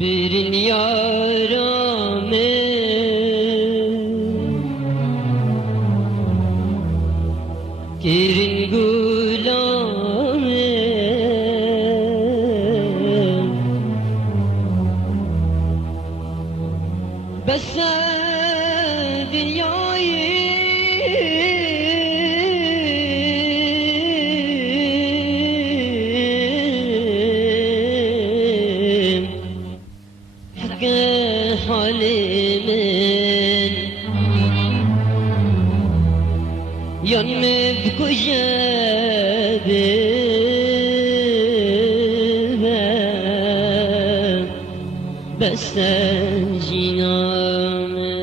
Birin yarame Girin gulame Besa dünyayı halimin yanıp kuşadım besen ciname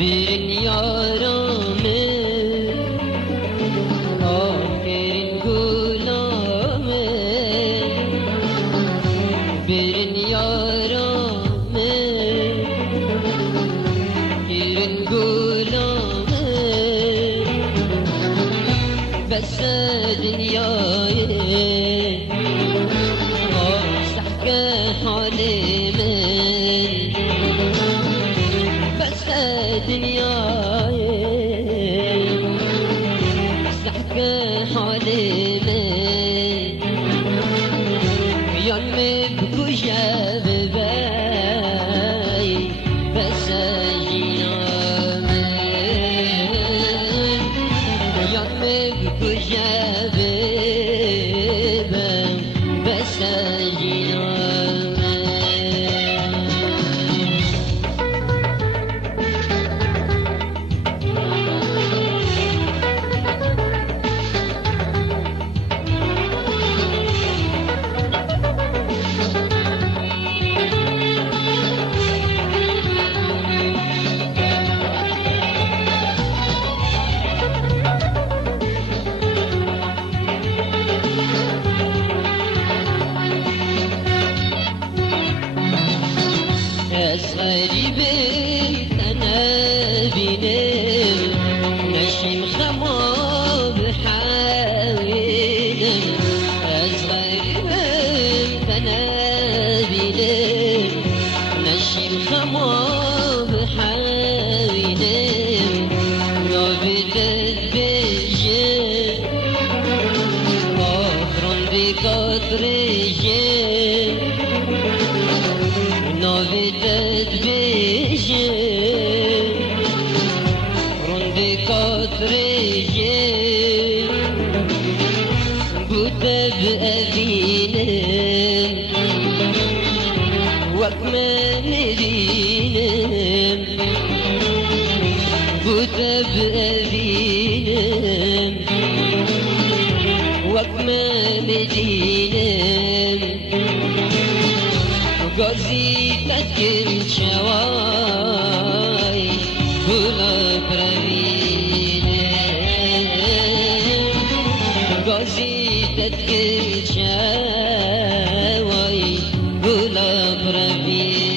birin yarame aferin gulame birin yarame girin gulame bese dünyayı sahke halimin bese dünyayı sahke halimin yanıp kuşadım bese ciname yanıp kuşadım bese ciname غريبي أنا بنام نشم خمام بحاول غريبي أنا بنام نشم خمام بحاول نابد بيجي آخرون بقدر جي ناویدت بیشه روندی کاتریجه بوده بأبینم وکمه ندینم بوده بأبینم وکمه ندینم Gazi tatkin çavay Gula pravine Gazi tatkin çavay Gula pravine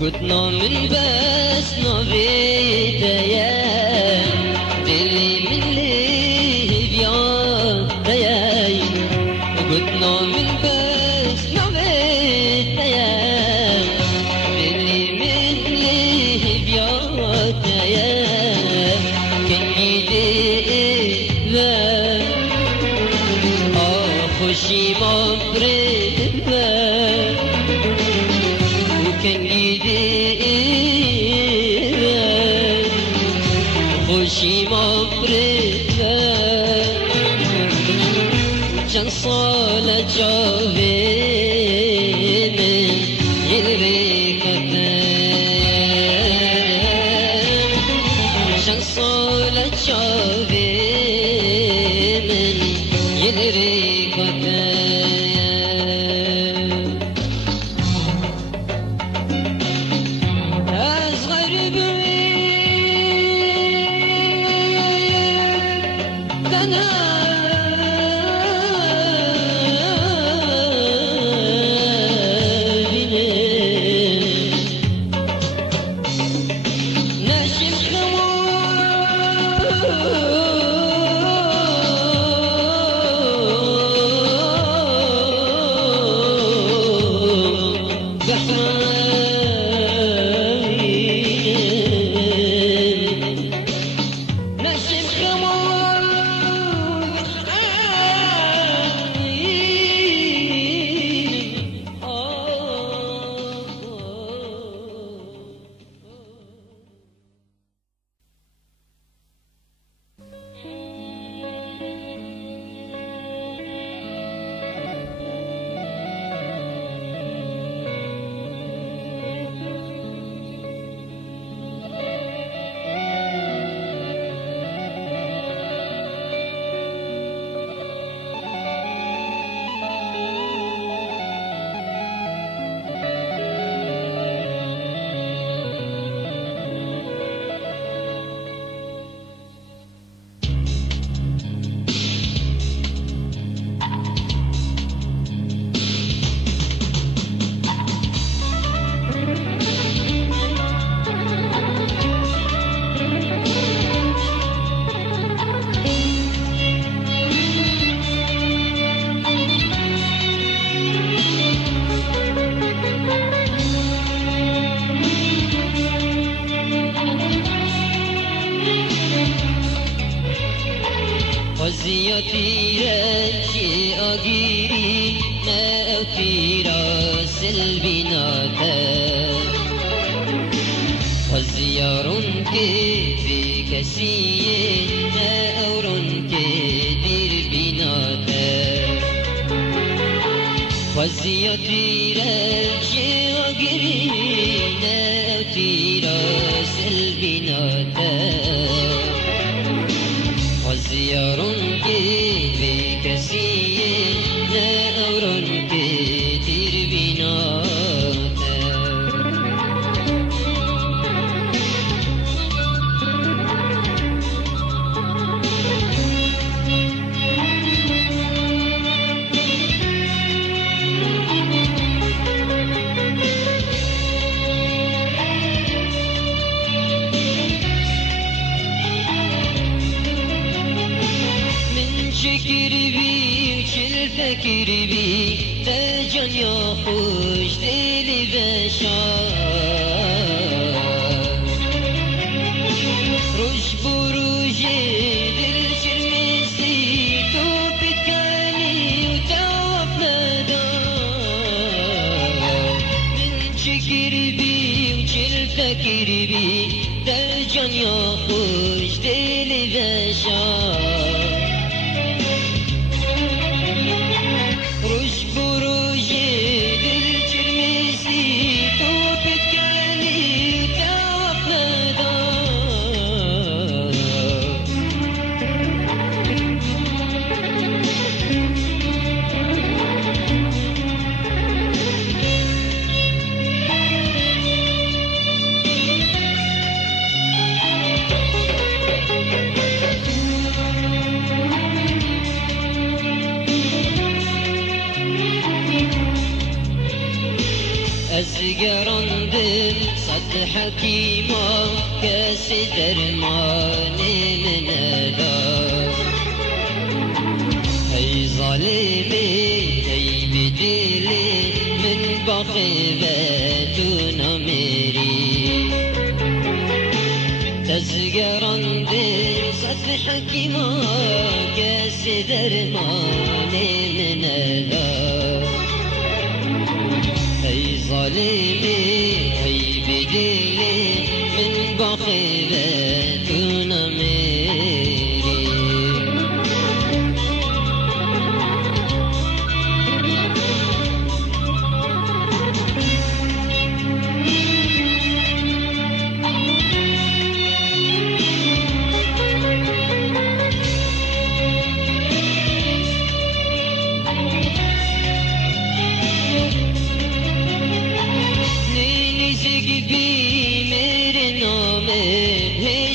قد نامن بس نوید یا دلی من لیبیان دیای قد نامن بس نوید یا دلی من لیبیان دیای کنی دیو آخوشی مبرد کنی خوشی مبرد چند سال جاوه من یلوی کتم چند سال جاوه من تيرتي أجيري ما أوتيراس البناتا وزيار في كسي ما أورن كدير بناتا وزيار تيرتي أجيري ما أوتيراس البناتا وزيار بكسي نور كتير بناتا شكر بي وشل فكر بي تاجن يا خوش دل بشار روش بروج دل شرمسي توبت كاني وتوب مدار من شكر بي وشل فكر بي تاجن يا خوش دل بشار أزجرندم صد حكيمة كاس درمان من أدار هي ظالمي هي بدلي من بخبات نمري تزجرندم صد حكيمة كاس درمان من أدار هي ظالمي هي بدلي من بخبات نمري बी मेरे नाम है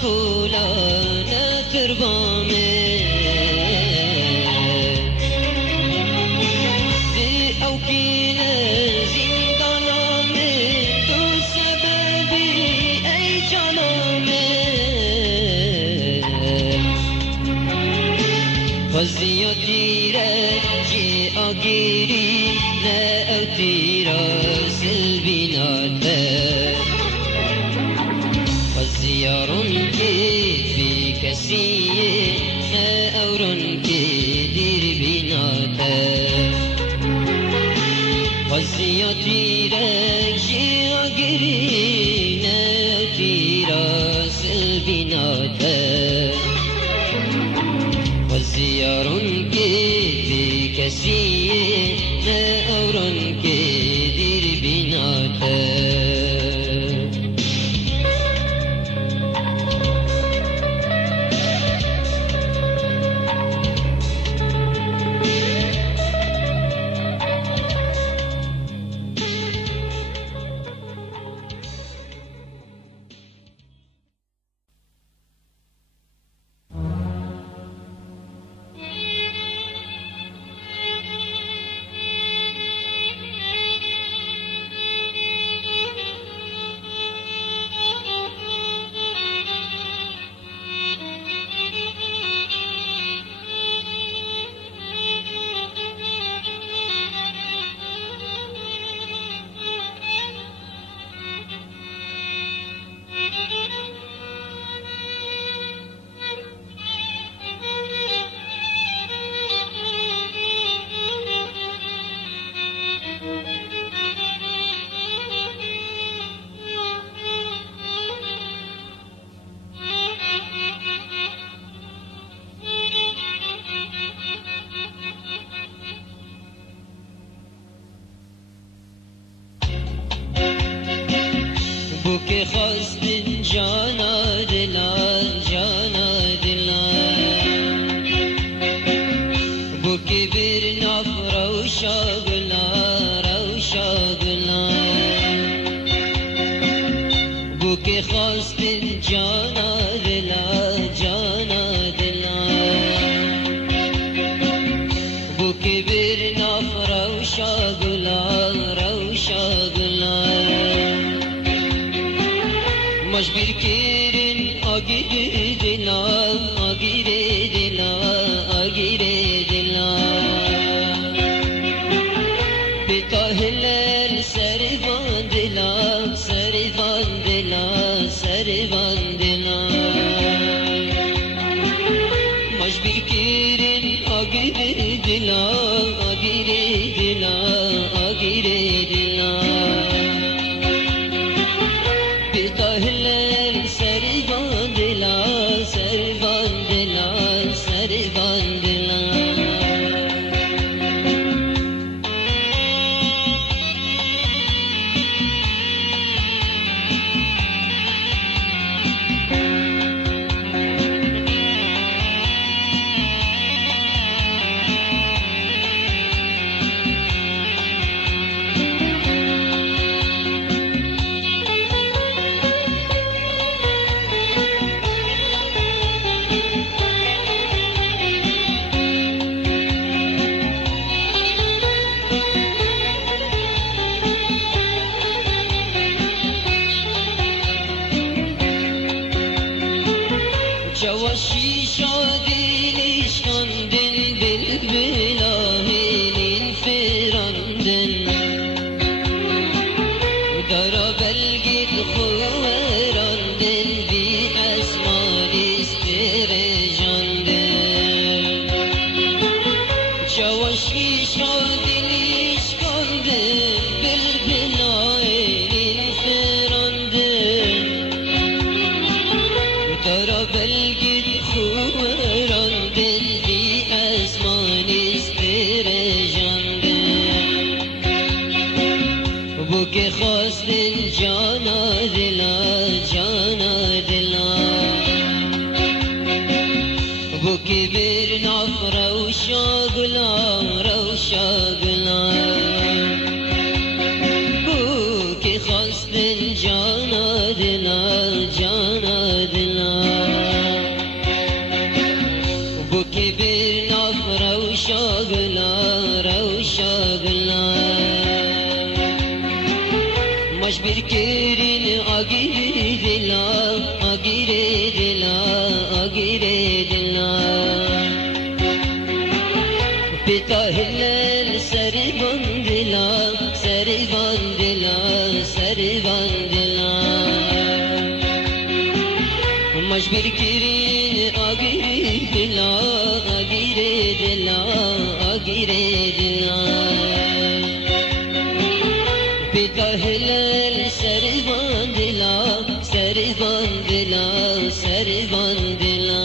خولا نتر بامه دی او کینه زندانامه تو سببی ای جانامه خزیو تیره جی آگیری نه او تیرا سلبیناته خزیارون که بی کسیه نه اورون که دیر بیناته خزیو تیره جی آگیری نه او تیرا سلبیناته خزیارون که بی کسیه نه اورون که دیر بیناته بوك خاص من جانا دلا جانا دلا بوك برنا روشا قلا روشا قلا بوك خاص من جانا دلا جانا دلا بوك برنا روشا قلا روشا قلا مجبور کردن آگیر دلا آگیر دلا آگیر دلا بتاهل سربان دلا سربان دلا سربان دلا مجبور کردن آگیر دلا آگیر دلا آگیر دلا بتاهل سربان دلا سربان دلا سربان دلا جواشی شادین اشکاندن بلبلاهین فراندن دارا بلگید خوراندن بی اسمان استرجاندن جواشی شادین اشکاندن بلبلاهین فراندن دارا بلگید خوراندن بی اسمان استرجاندن بو که خواستن جانا دلا جانا دلا بو که برناف روشا گلا روشا گلا بو که خواستن جانا دلا جانا دلا مجبر كيرين أجري دلا أجري دلا أجري دلا بتاهل سربان دلا سربان دلا سربان دلا مجبر كيرين أجري دلا أجري دلا أجري دلا بتاهل سربان دلا سربان دلا سربان دلا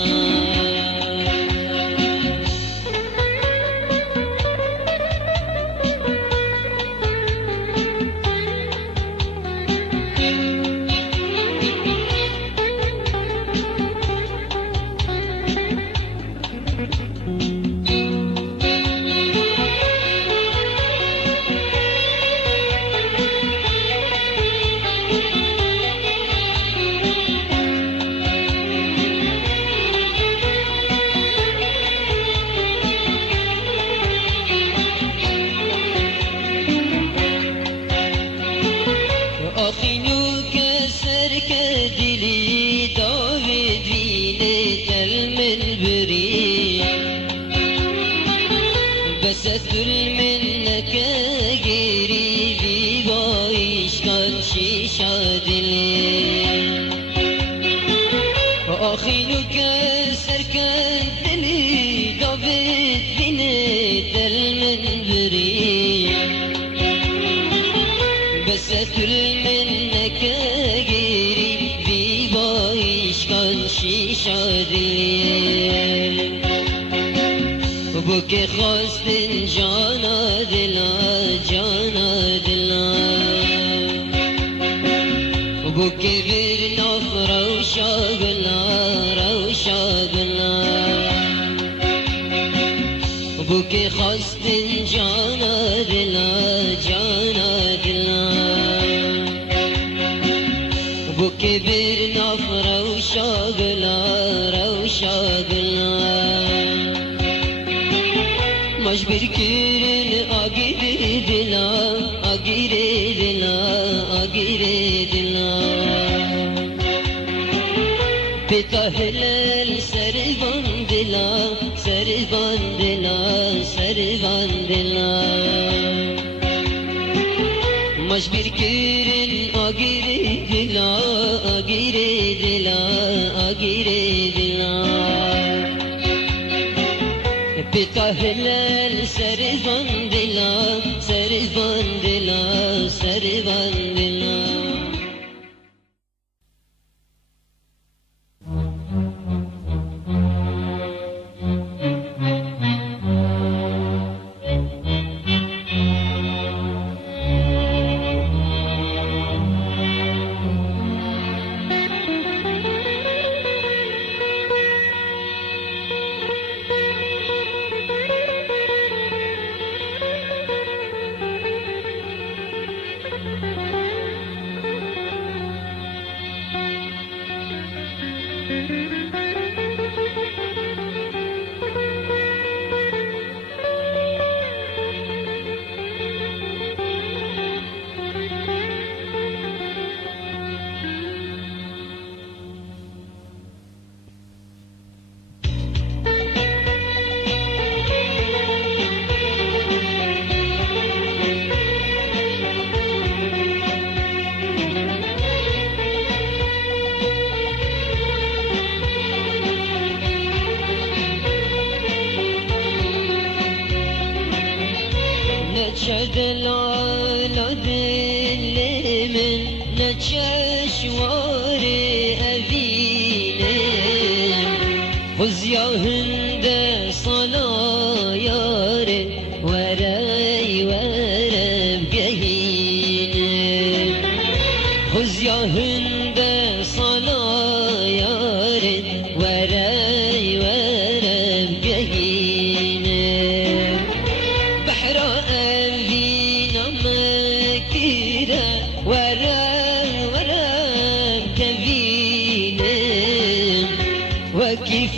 آخینو کسر کدلی داوید وینه تلمن بری بس تلمن کگیری بی بایش کن شیشا دلی آخینو کسر کدلی داوید وینه تلمن بری بس تلمنك غيري في بايش كان شيشة دل بك خواست جانا دلا جانا دلا بك برناف روشا قلا روشا قلا بك خواست جانا دلا جانا دلا بك برناف روشا قلا روشا قلا مجبر كيرن أجري دلا أجري دلا أجري دلا بتهلل سربان دلا سربان دلا سربان دلا مجبر كيرن أجري دلا أجري دلا أجري دلا بتهلل سربان دلا سربان دلا سربان دلا نشد العلا دل من نچشوار اوینه خز یا هند صلا یار وری ورم گهینه خز یا هند صلا یار وری ورم گهینه بحرا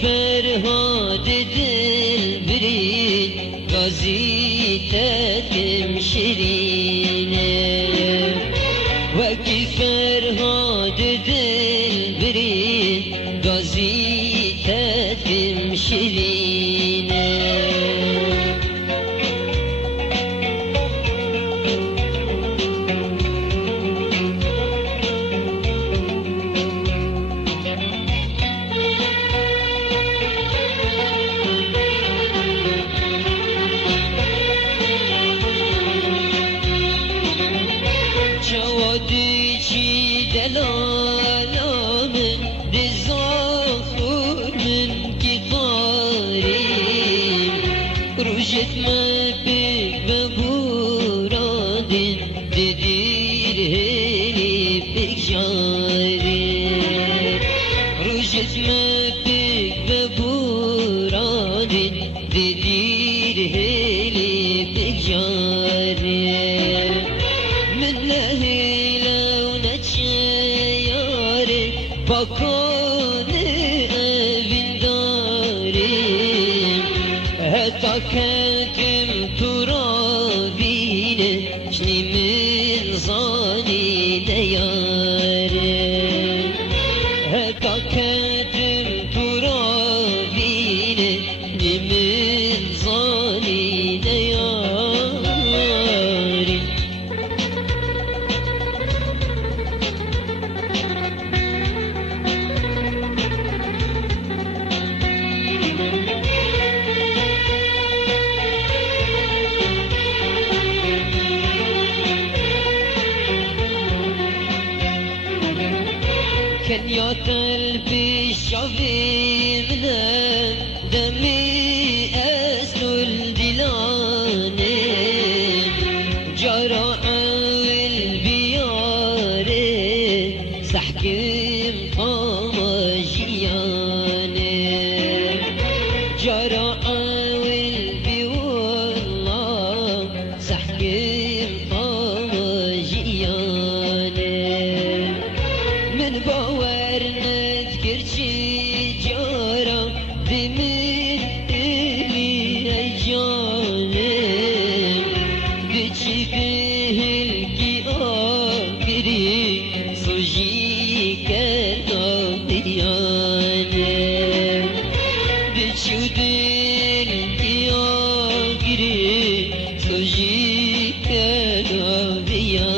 فرهاد دل برید غازی تکم شیرینه و دیچی دلالا من دزاخور من کی قاریم روشت مبک ببورادین ددیر هلی بکشاریم روشت مبک ببورادین ددیر هلی بکشاریم من لهیلا و نچیاره پاکانه evin darim hatta kendim turabine şnimin zanine yarim hatta kendim turabine şnimin zanine yarim كان يا قلبي شافينا دمي أسل الدلاني جرى البياري سحكم طمجياني جرى البي والله سحكم طمجياني من باور نذكر شي جارة دمن إلي أجانب بتشي فيه الكي صجي كالغاديانب بتشي فيه الكي صجي كالغاديانب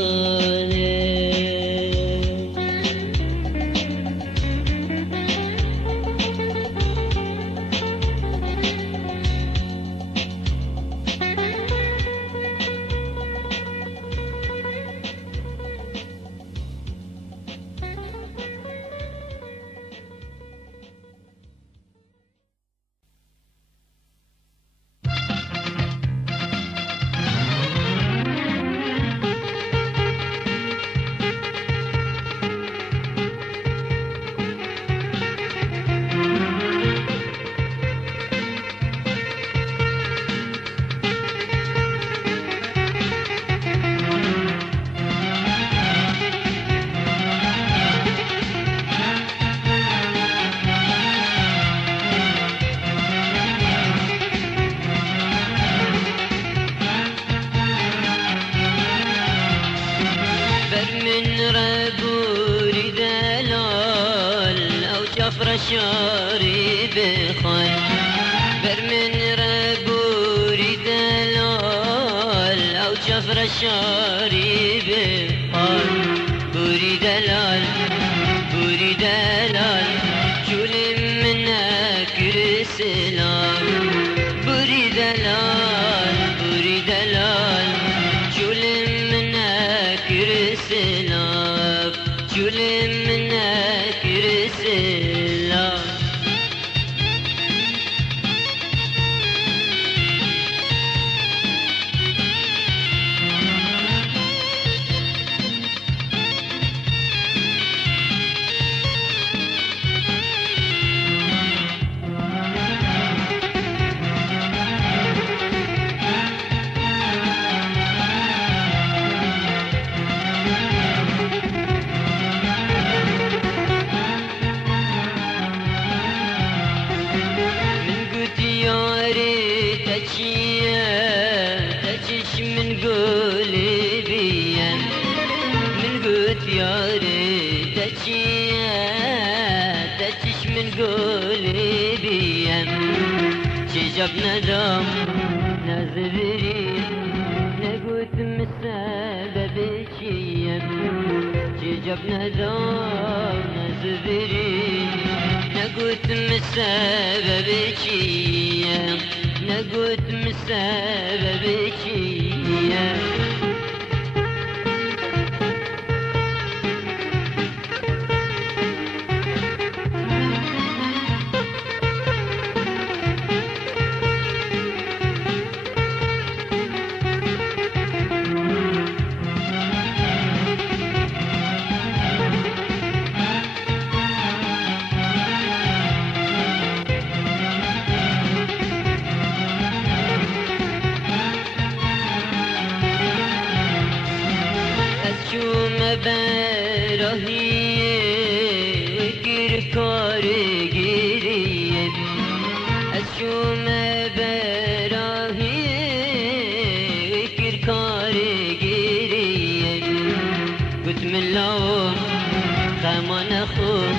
شاري بخال برمن ربوري دلال أو جفر شاري بخال بوري دلال جول منك رسلال بوري دلال جول منك رسلال جول منك رسلال تجيش من قلبي من قلت ياري تجيش من قلبي شجب ندم نذبري نقول مسبب شيم شجب ندم نذبري نقول مسبب شيم نقول مسبب شيم براهیه گیر کار گیریه اشوم براهیه گیر کار گیریه گوت ملاو خمان خوب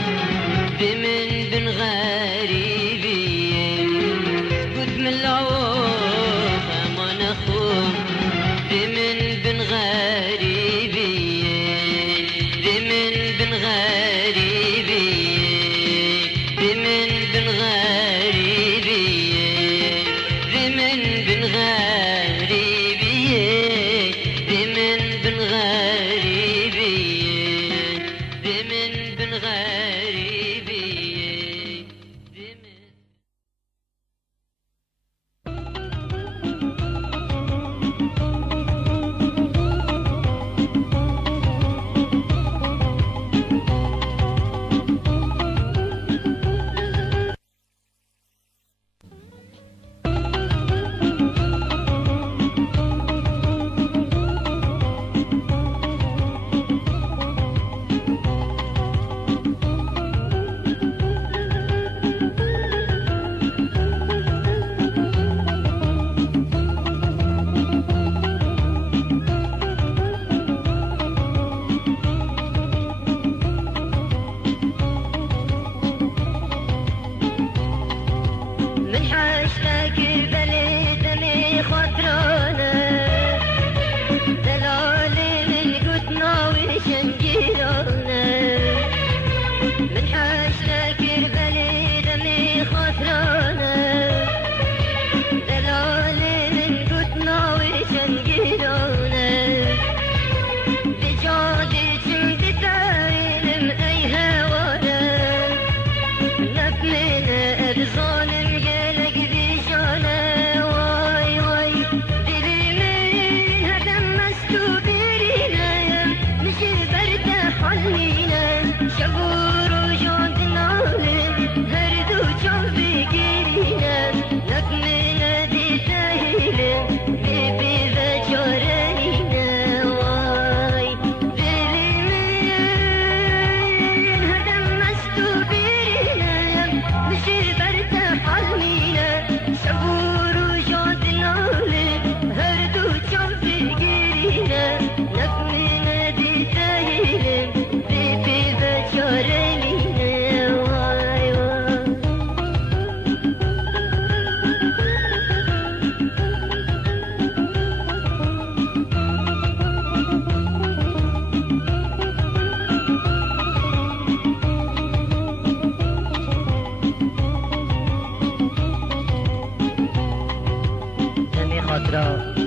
بمن بن غریبیه گوت ملاو خمان خوب بمن بن غریبیه بمن بن غریبیه بمن بن غریبیه بمن بن غریبیه بمن بن غریبیه بمن بن غریبیه بمن من حاشتك بلدني خطرانا دلالي من قدنا وشنجيرانا من حاشتك بلدني خطرانا دلالي من قدنا وشنجيرانا بجادي جمد تعلم أي هوانا نبمنا أبظالم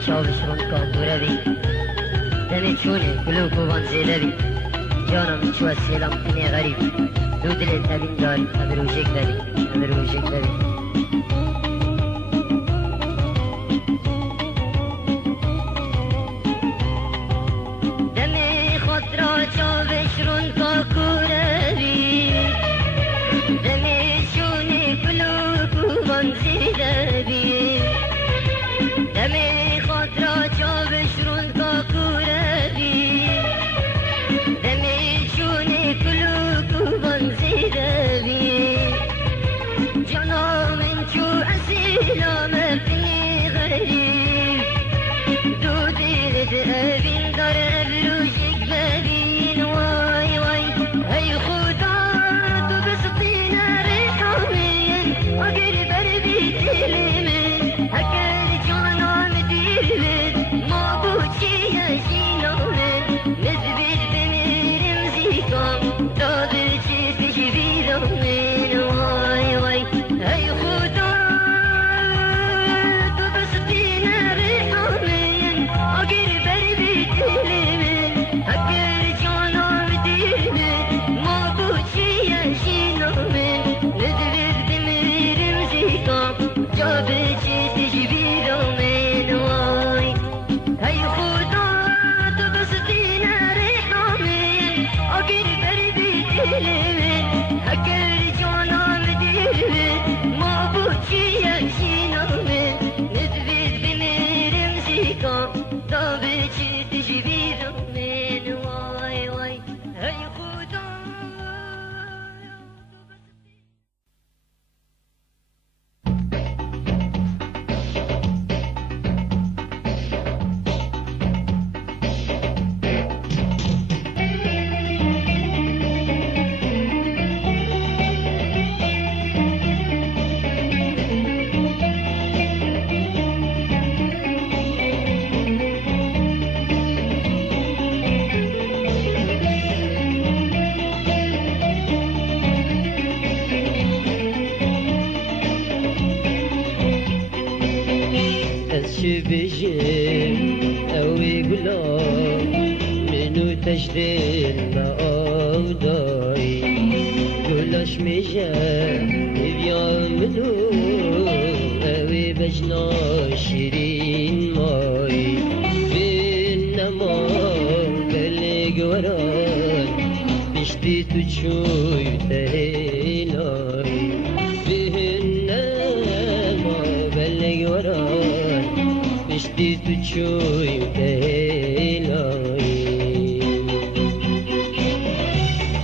شابش رون کابوره بی دمی چونه گلوک و وانزیده بی جانم چو از سیلم کنی غریب دو دلت نبین داری ندروشک داری ندروشک داری دمی خود را شابش رون کابوره بی دمی چونه گلوک و وانزیده بی دمی خود را چابش رون کاکوره بی دمی چونه کلوک و بانزیده بی جانا من چو اسیلام بینی غریب دو دیرد اوین دار ابروشک ببین وای وای ای خدا تو بسطین ریحامین اگر بر بی دلمن اگر تا به چی تجویدم من وای وای بيجي أوي قلاب منو تجدين أوداي قلاش ميجا بيا منو أوي بجنا شيرين ماي بينما بلق وران بشتي تشوي تهيلاي بينما بلق وران بشتي تشوي تهيلاي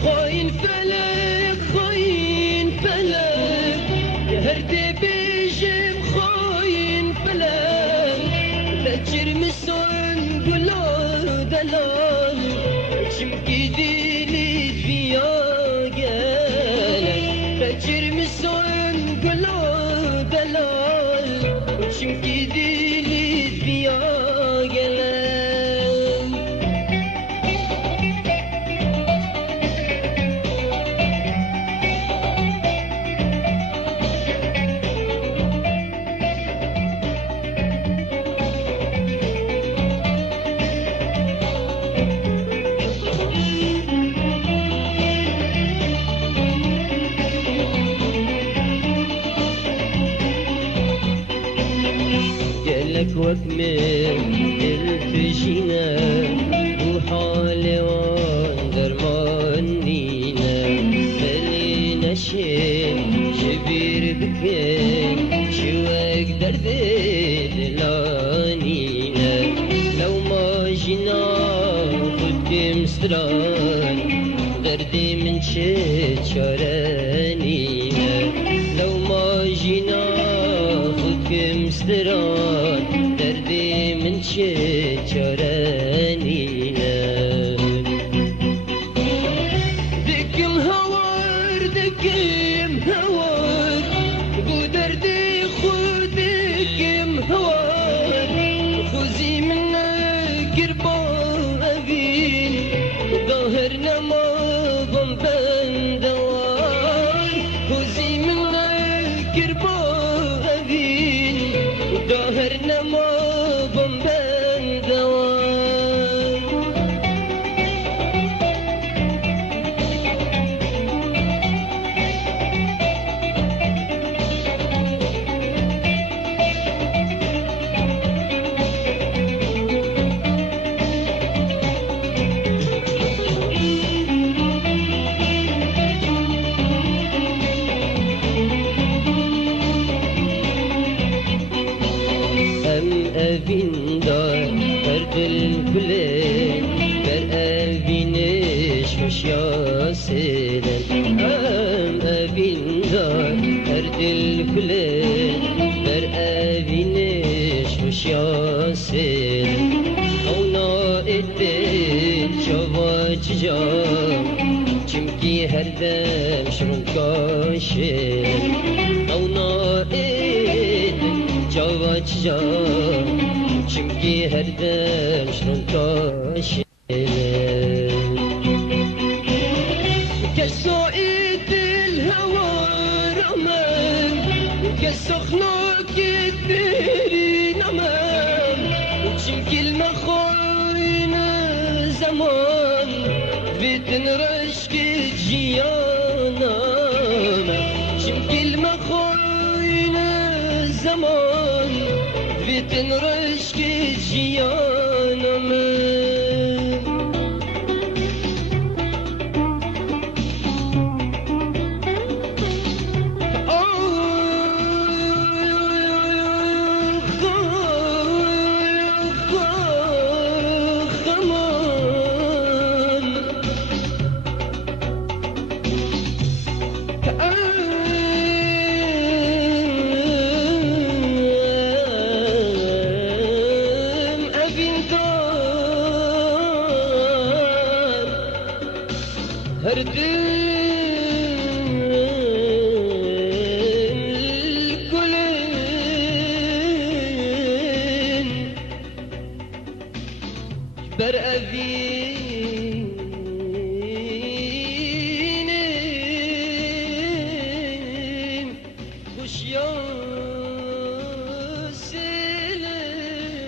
خاين فلك خاين فلك يهردي بيجم خاين فلك ذكر مسون قلا دلال شمكي ديلي فيا قالك ذكر مسون قلا دلال شمكي ديلي فيا قالك قالك واكمل الفجينا وحالي واندر مانينا ملينا شيء شبير بكين شو اقدر دلانينا لو ما جينا خد مستران دردي من شيء شارانينا لو ما جينا خد مستران دردي من شيء شارانينا دكم هوار دكم هوار ودردي خودكم هوار خذي منك قربان ظاهرنا ما ضمبان دوار خذي منك قربان ظاهرنا ما ضمبان دوار أبين دار فرد الكلين بر أبينش مش ياسلن أبين دار فرد الكلين بر أبينش مش ياسلن أونا الدين شواج جام چمكي هردم شرون كاشن أونا الدين شواج جام چمكي هردم شرون كاشن كسائد الهوى رمان كسخناك الديري نمان چمكي المخاين زمان بيتن رشك جيانا چمكي المخاين زمان بيتن رشك جيانا بر أبينم خوش يا سلم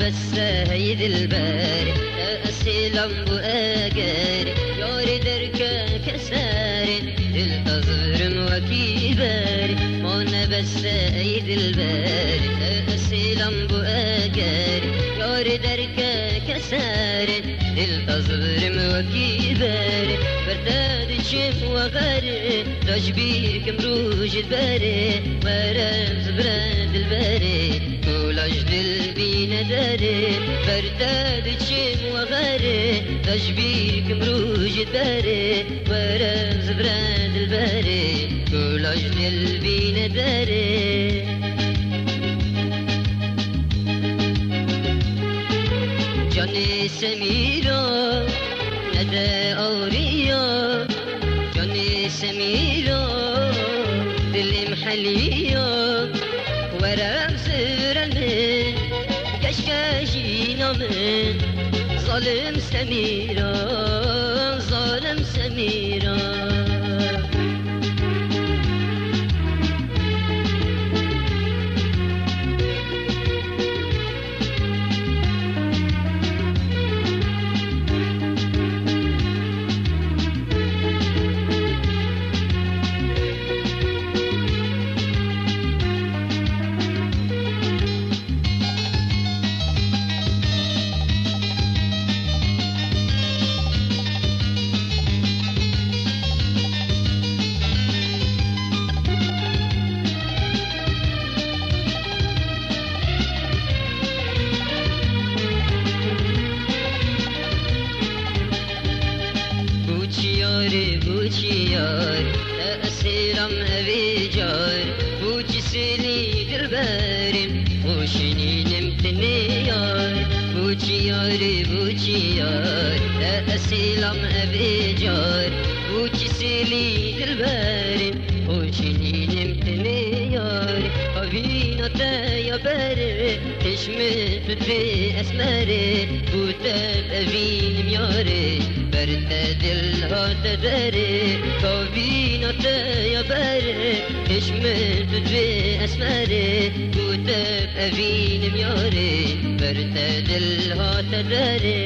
نبسه يد الباري أسلم بأجاري ياري دركا كساري الأظهر وكيباري ما نبسه يد الباري أسلم بأجاري ياري دركا كساري الأظهر وكيباري برداد شيخ وغاري تشبيك مروج الباري ورمز براد الباري طول عجل البينا داري برداد شيخ وغاري تشبيك مروج الباري ورمز براد الباري طول عجل البينا داري جاني سميرا ندى أوريا جاني سميرا دل محليا ورم سرمن كشكاشينا من ظالم سميرا ظالم سميرا بوچیار اسیرم اویجار بوچی سلی دربارم خوشنینم تنیار بوچیار اسیرم اویجار بوچی سلی دربارم خوشنینم تنیار هاوینا تایا بره تشمت بدي اسماري بوتاب اوینم یاره برد دلها تداري كوبينا يا باري اشمل بدري اسماري كتاب افين مياري برد دلها تداري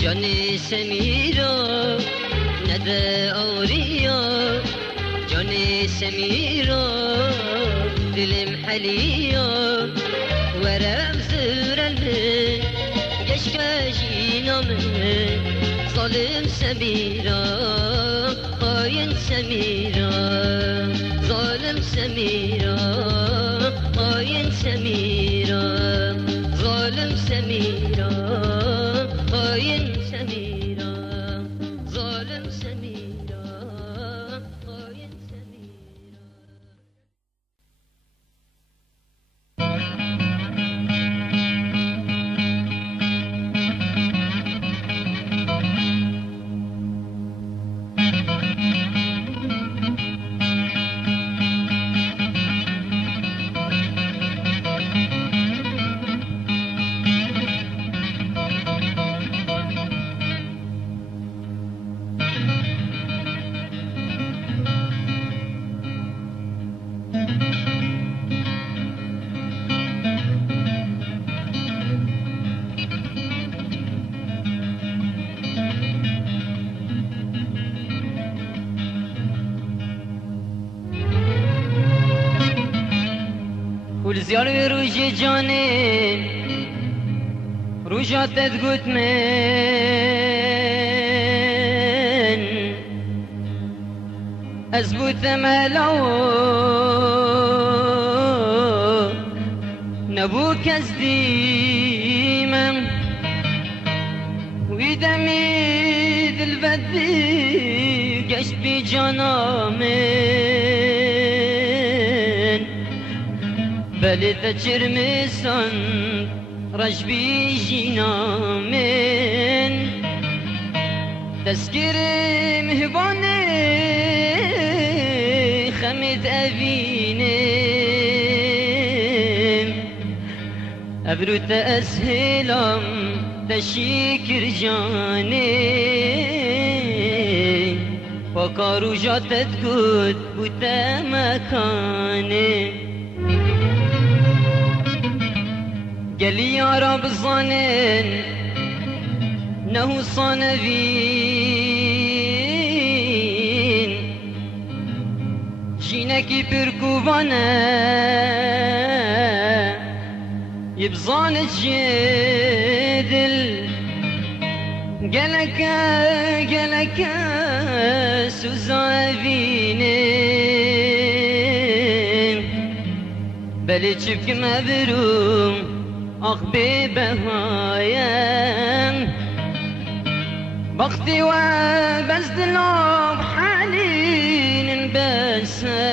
جاني سميرا ندى أوريا جاني سميرا دل محليا ورمز رنه گشکشینا من ظالم سمیرا خاین سمیرا ظالم سمیرا خاین سمیرا ظالم سمیرا خاین سمیرا ظالم سمیرا خاین سمیرا والزيار روجي جاني روجات تقوت من أزبوت ملو نبوك أزديما ويدمي البدي قشت بجنامن بل تجر مسان رجبي جنامن تذكر مهباني خمد أبينم أبروت أسهلم تشكر جاني وكارو جاتت قد بوتا مكاني قالي يا رب ظنن نهو صانوين جينكي بركوبانا يبزان الجدل قالك سوزافيني بلي تشبك مبروم أخبي بهايم بختي وبزدلو بحالين بسام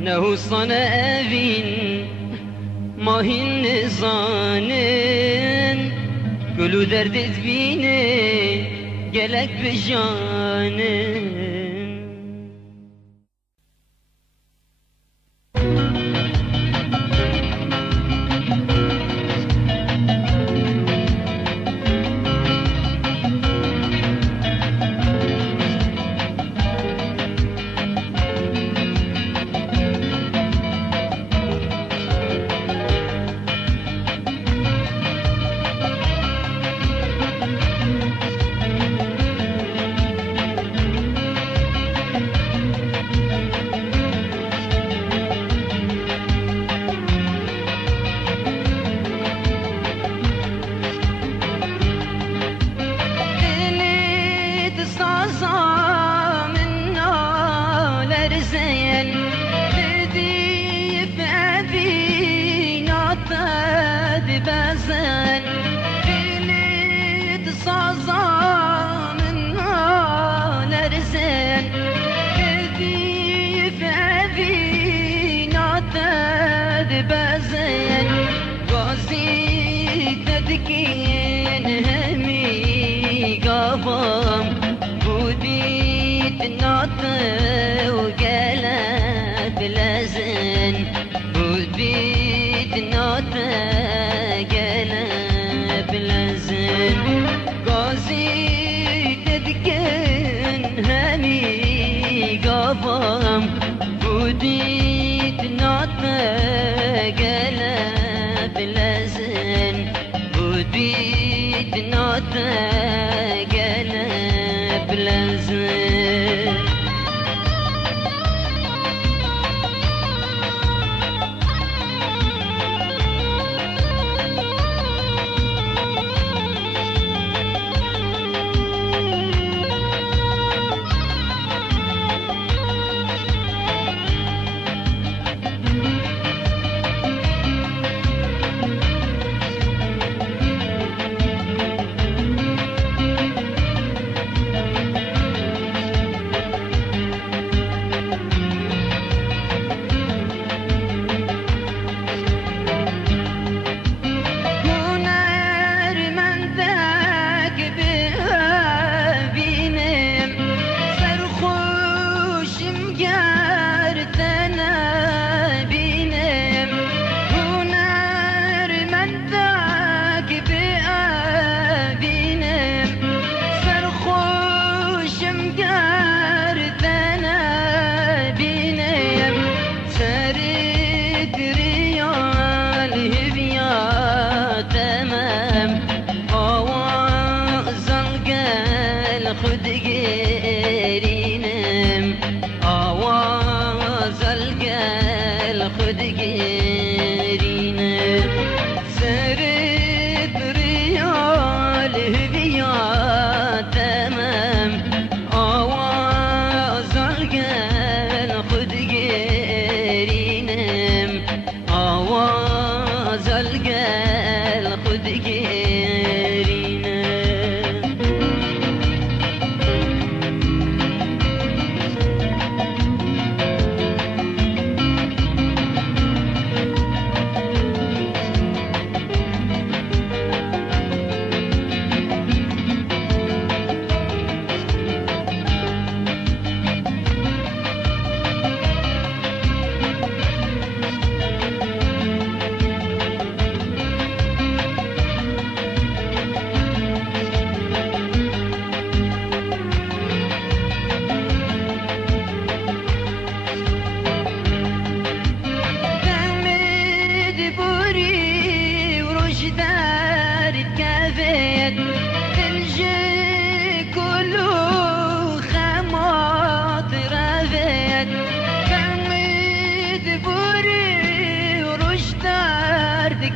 نهو صنافين ما هن زانن كلو درد تبيني قالك بجانن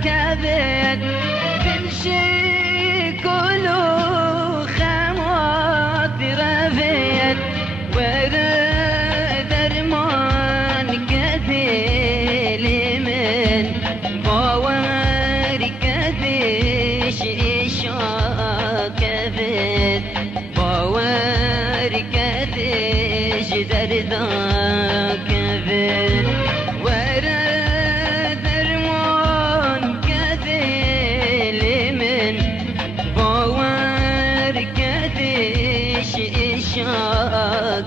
كبد تمشي كله خمات رفيت ورد درمان كثير من باور كثيش إشاء كبد باور كثيش دردا كبد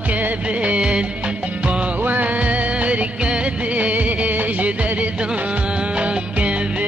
كبد باور كدش دردا كبد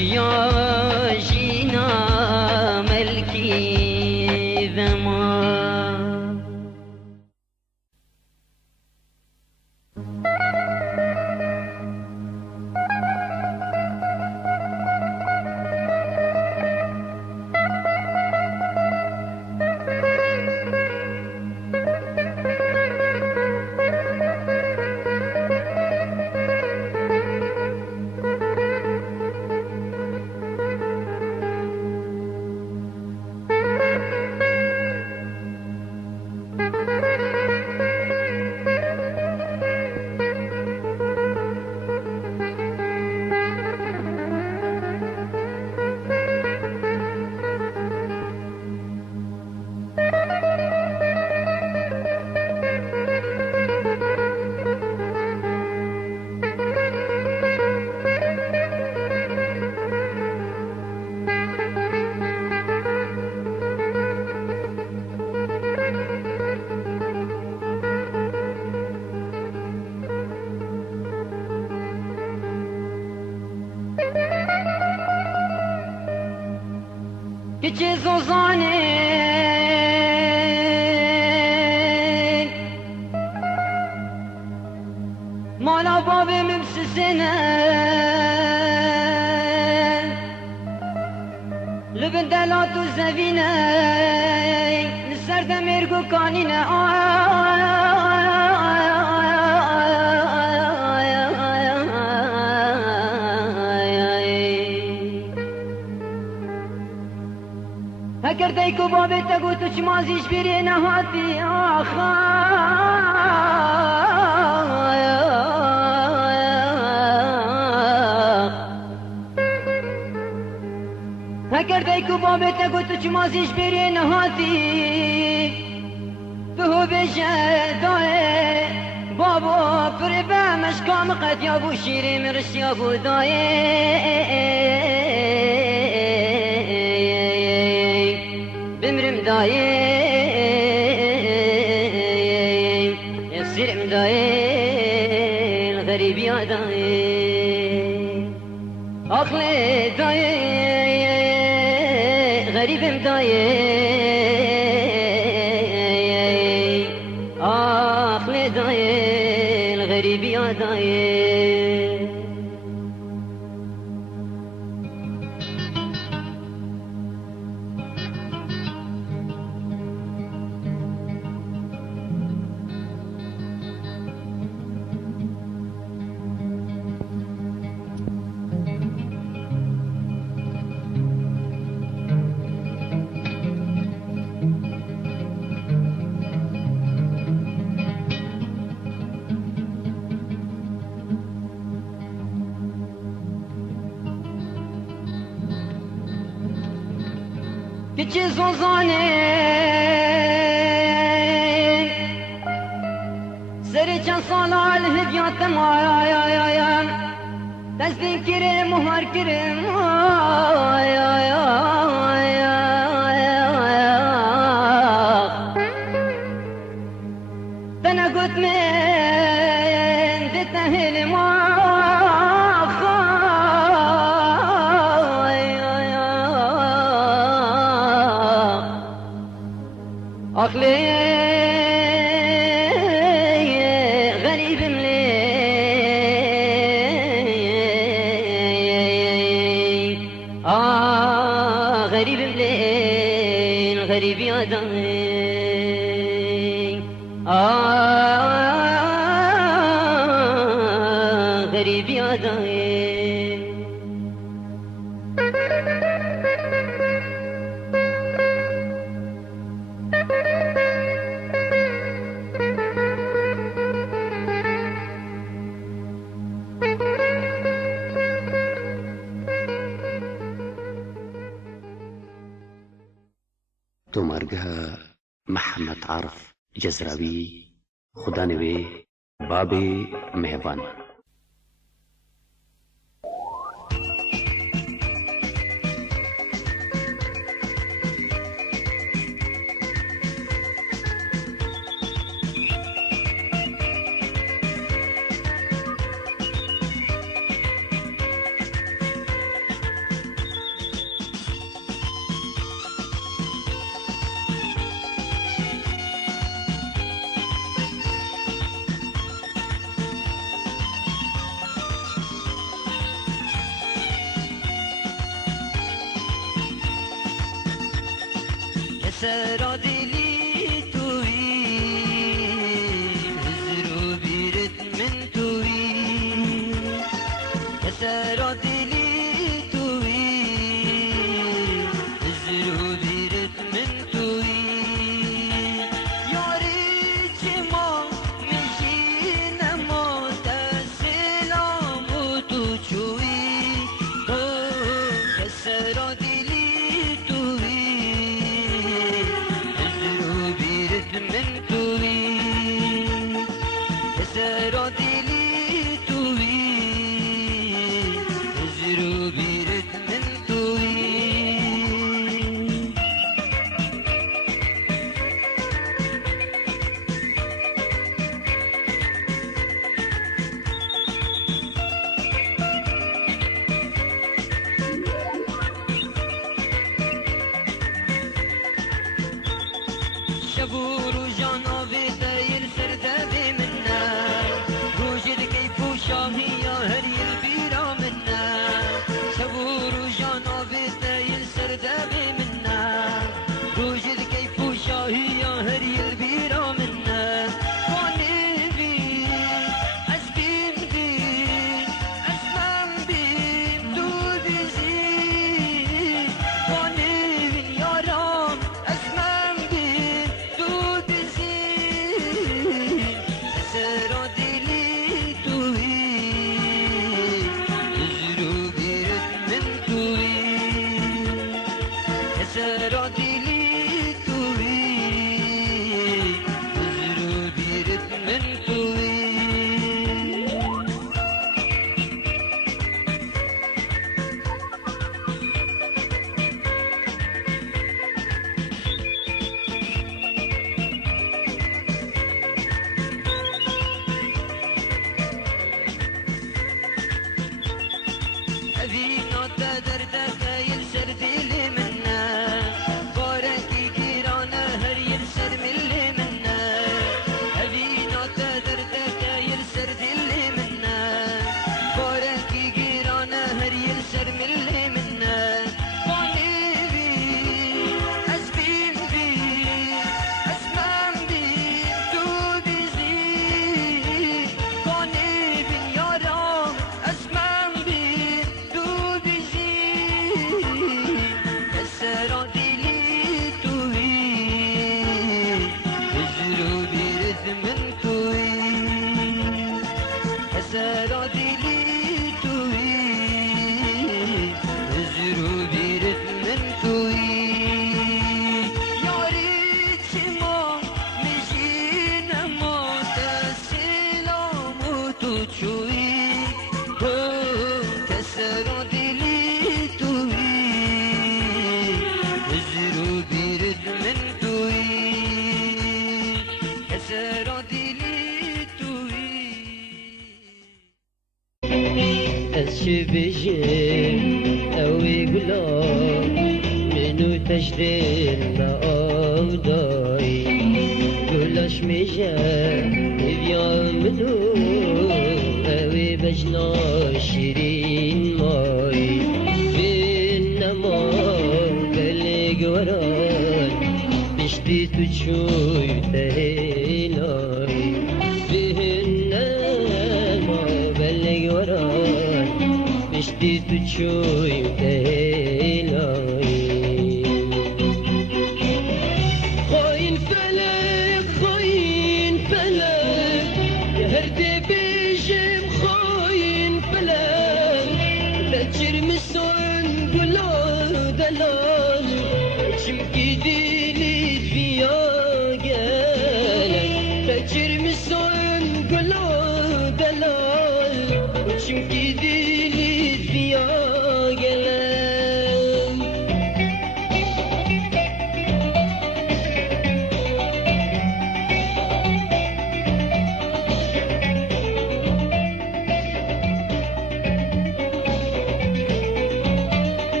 يا جينا ملكي ذما كي زوزاني مالا بابي ممسسنا لبن دلاتو زفينة نسر دميرقو كانينا هكر ديكو بابي تقو تشمازيش برينا هاتي هكر ديكو بابي تقو تشمازيش برينا هاتي تو بجداي بابو فربا مشكام قد يابو شيري مرش يابو داي بمرم داي يسرم داي الغريب يا داي أخلي داي غريبم داي أخلي داي غریبی آدایه کچی زوزانه سری چند سال الهدیاتم آیم دستی کرم مهار کرم تنا قد من دتهل ما أخلي غريب ملي غريب ملي الغريب يا دمي غريب يا دمي تومارگه محمد عارف جزراوی خدا نوی باب مهربان سرا دلی توی هزرو بیرت من توی سرا دلی توی هزرو بیرت من توی یاری چه ما میشین ما تسلام و تو چوی سرا دلی توی من توی سرا دلی توی زیرو بیرت من توی شبور جانا داير سردابي منا روجد كيف وشاهي يا هري البيرا منا شبور جانا داير سردابي منا روجد كيف وشاهي يا هري البيرا منا واني بي اسبين بي اسلام بي دود زين واني بي يا رام اسلام بي دود زين مجمجة بيا منو أوي بجنا شيرين ماي بينما بلق وراي بشتي تشوي تهيلاي بينما بلق وراي بشتي تشوي تهيلاي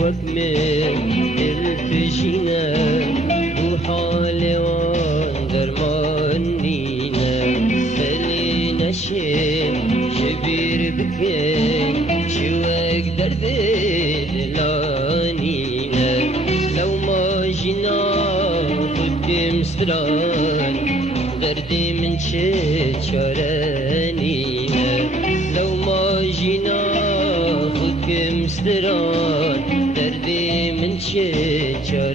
وكمل الفجينا وحالي وانظر مانينا خلينا شيء شبير بكين شواك دردي لانينا لو ما جينا قدام ستران دردي من شارانينا لو ما جينا قدام ستران من شجرانينا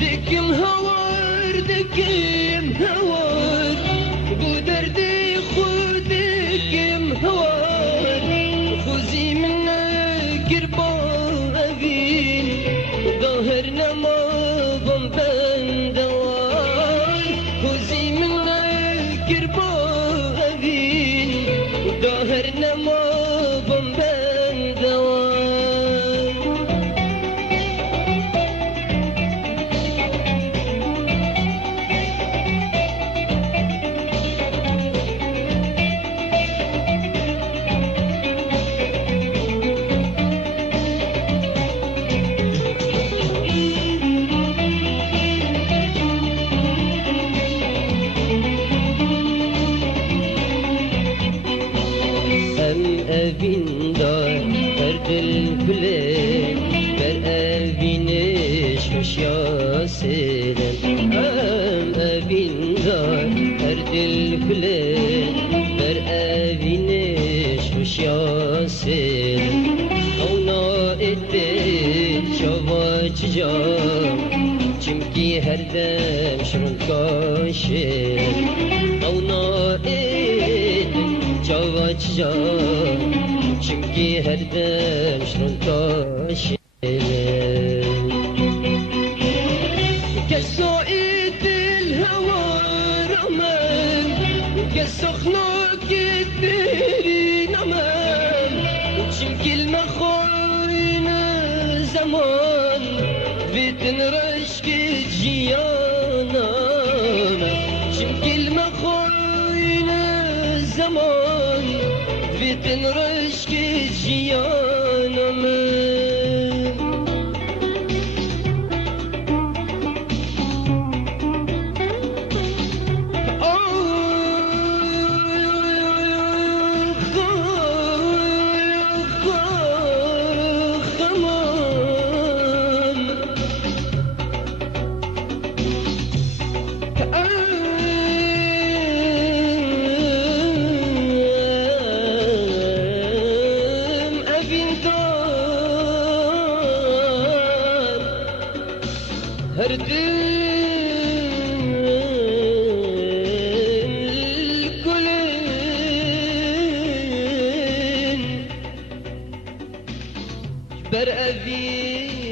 دكم هوار ودردي خودكم هوار خوزي من قربا أبين ظاهرنا ما ضمبان دوار خوزي من قربا أبين ظاهرنا ما أبين دار أرض الكلين بر أبينش مش ياسرن أبين دار أرض الكلين بر أبينش مش ياسرن أو نائدين شواج جام چمكي هردم شرون كاشر أو نائدين شواج جام چمكي هردم شرون كاشر كسائد الهوى رمان كسخناك الديرين أمان چمكي المخاين زمان بيتن رشك جيانا چمكي المخاين زمان بيتن رشك جيانا بر أبي